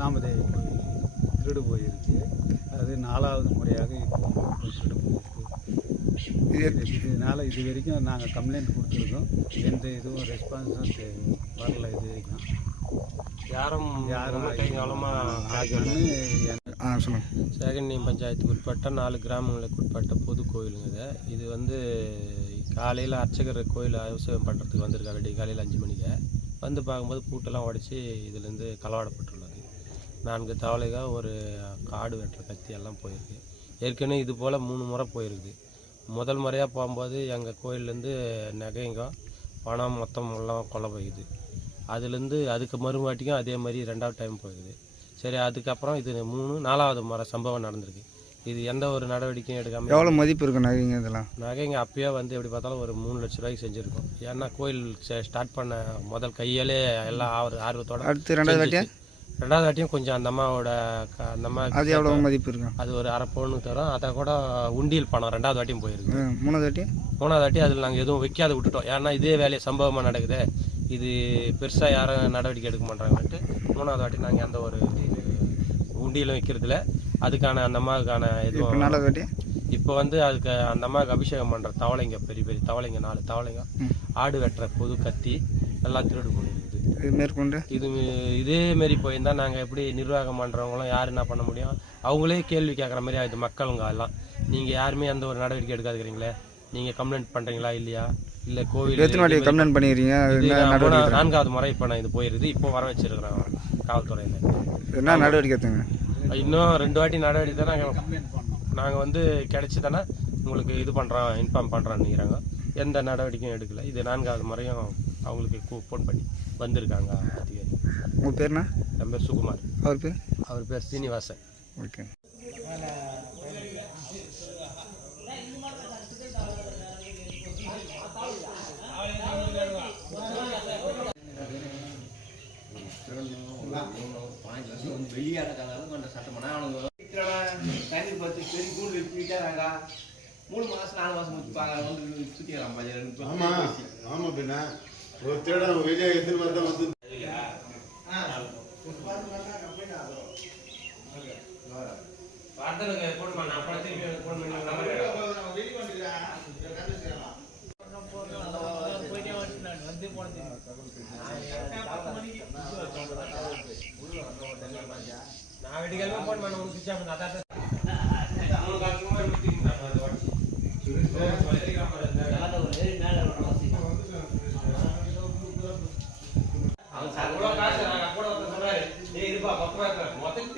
காமதேவி கோயில் திருடு போயிருக்கு. அது 4வது முறையாக இப்போ திருடு போயிருக்கு. இதனால் இது வரைக்கும் நாங்கள் கம்ப்ளைண்ட் கொடுத்துருக்கோம். எந்த இதுவும் ரெஸ்பான்ஸும் வரல. இது வரைக்கும் யாரும் சேகன்னியம் பஞ்சாயத்துக்கு உட்பட்ட 4 கிராமங்களுக்கு உட்பட்ட பொது கோயிலுங்க. இது வந்து காலையில் அர்ச்சகர் கோயில் அபிஷேகம் பண்ணுறதுக்கு வந்திருக்கா. விடிய காலையில் 5 மணிக்கு வந்து பார்க்கும்போது பூட்டெல்லாம் உடச்சி இதுலேருந்து களவாடப்பட்டுள்ளது. 4 தவளைகள், ஒரு காடு வெட்டுற கத்தி எல்லாம் போயிருக்கு. ஏற்கனவே இது போல் 3 முறை போயிருக்கு. முதல் முறையாக போகும்போது எங்கள் கோயிலேருந்து நகைங்க பணம் மொத்தம் எல்லாம் கொலை போயிடுது. அதுலேருந்து அதுக்கு மறுவாட்டிக்கும் அதே மாதிரி 2வது டைம் போயிடுது. சரி, அதுக்கப்புறம் இது 4வது முறை சம்பவம் நடந்திருக்கு. இது எந்த ஒரு நடவடிக்கையும் எடுக்காமல். எவ்வளோ மதிப்பு இருக்கும் நகைங்க? இதெல்லாம் நகைங்க அப்பயே வந்து எப்படி பார்த்தாலும் ஒரு 3 லட்ச ரூபாய்க்கு செஞ்சுருக்கோம். ஏன்னா கோயில் ஸ்டார்ட் பண்ண முதல் கையாலே எல்லாம் ஆர்வத்தோட. அடுத்து 2வது வாட்டியும் கொஞ்சம் அந்த அம்மாவோட அது எவ்வளோ மதிப்பு இருக்கும்? அது ஒரு அரை பவுனுக்கு தரும். அதை கூட உண்டியல் பணம் 2வது வாட்டியும் போயிருக்கு. 3வது வாட்டி அதில் நாங்கள் எதுவும் வைக்காத விட்டுட்டோம். ஏன்னா இதே வேலையை சம்பவமாக நடக்குது, இது பெருசாக யாரும் நடவடிக்கை எடுக்க மாட்டாங்கன்ட்டு 3வது வாட்டி நாங்கள் எந்த ஒரு உண்டியிலும் வைக்கிறதுல அதுக்கான அந்த அம்மாவுக்கான எதுவும். இப்போ வந்து அதுக்கு அந்த அம்மாவுக்கு அபிஷேகம் பண்ணுற தவளைங்க, பெரிய பெரிய தவளைங்க, 4 தவளைங்க, ஆடு வெட்டுற பொது கத்தி எல்லாம் திருடு போயிருக்குது. மேற்கொண்டு இதே மாரி போயிருந்தா நாங்கள் எப்படி நிர்வாகம் பண்ணுறவங்களும் யார் என்ன பண்ண முடியும்? அவங்களே கேள்வி கேட்குற மாதிரி ஆகுது மக்களுங்க எல்லாம். நீங்கள் யாருமே எந்த ஒரு நடவடிக்கை எடுக்காதுக்கிறீங்களே, நீங்கள் கம்ப்ளைண்ட் பண்ணுறீங்களா இல்லையா? இல்லை கோவில் கம்ப்ளைண்ட் பண்ணிடுறீங்க? 4வது முறை இப்போ நான் இது போயிருது. இப்போ வர வச்சிருக்கிறேன் காவல்துறையில். என்ன நடவடிக்கை எடுத்துங்க? இன்னும் 2 வாட்டி நடவடிக்கை தான் நாங்கள் வந்து கிடைச்சி தானே உங்களுக்கு இது பண்ணுறோம், இன்ஃபார்ம் பண்ணுறோன்னுங்கிறாங்க. எந்த நடவடிக்கையும் எடுக்கலை. இது 4வது முறையும் அவங்களுக்கு ஃபோன் பண்ணி வந்திருக்காங்க அதிகாரி. உங்கள் பேர்னா? என் பேர் சுகுமார். அவர் பேர் சீனிவாசன். ஓகே. தண்ணி பத்து பெரிய கூண்டு வச்சுக்கிட்டாங்க. 3 மாதம் 4 மாதம் வந்து சுற்றிக்கிறான். ஆமா பின்ன ஒரு திருடன் வெளியே எத்தனை மாதிரி தான் வந்து நான் வெடிக்காம போன் பண்ண உங்களுக்கு சுவிட்ச் ஆஃப் அதான் மொத்தம்